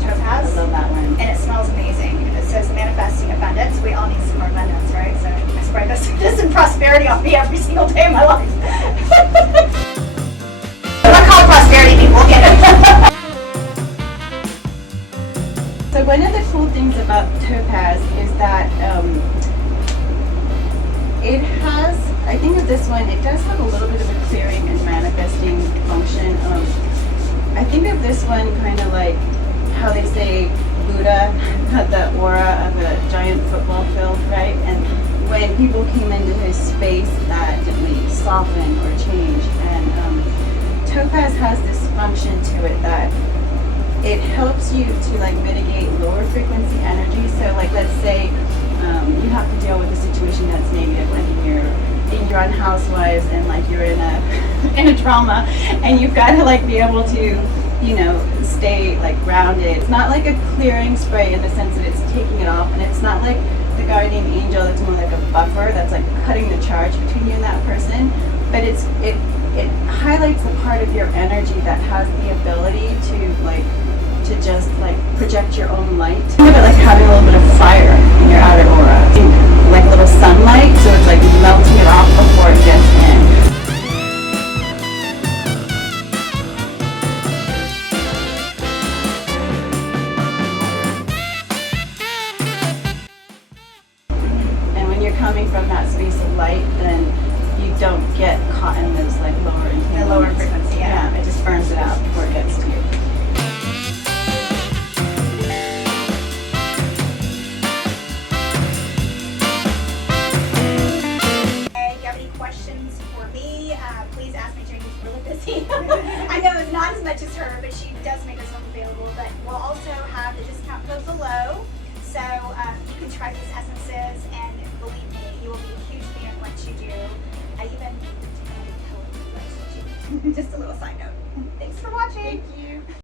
Topaz. I love that one. And it smells amazing. It says manifesting abundance. We all need some more abundance, right? So I spray this in prosperity on me every single day of my life. I'm not called prosperity people, get it? So one of the cool things about Topaz is that it has, I think of this one, it does have a little bit of a clearing and manifesting function. I think of this one kind of like how they say Buddha had the aura of a giant football field, right? And when people came into his space, that didn't soften or change. And Topaz has this function to it that it helps you to like mitigate lower frequency energy. So like let's say you have to deal with a situation that's negative, like you're on Housewives and like you're in a in a trauma, and you've got to like be able to, you know, stay like grounded. It's not like a clearing spray in the sense that it's taking it off, and it's not like the guardian angel that's more like a buffer that's like cutting the charge between you and that person. But it highlights the part of your energy that has the ability to just like project your own light. Think of it like having a little bit of fire in your outer aura. Think like a little sunlight, so it's like melting it off before it gets in. And when you're coming from that space of light, then you don't get caught in those like lower frequency, yeah. It just burns it out before it gets to you. Questions for me, please ask me. Jayme's really busy. I know it's not as much as her, but she does make herself available. But we'll also have the discount code below, so you can try these essences, and believe me, you will be a huge fan once you do. I even just a little side note. Thanks for watching. Thank you.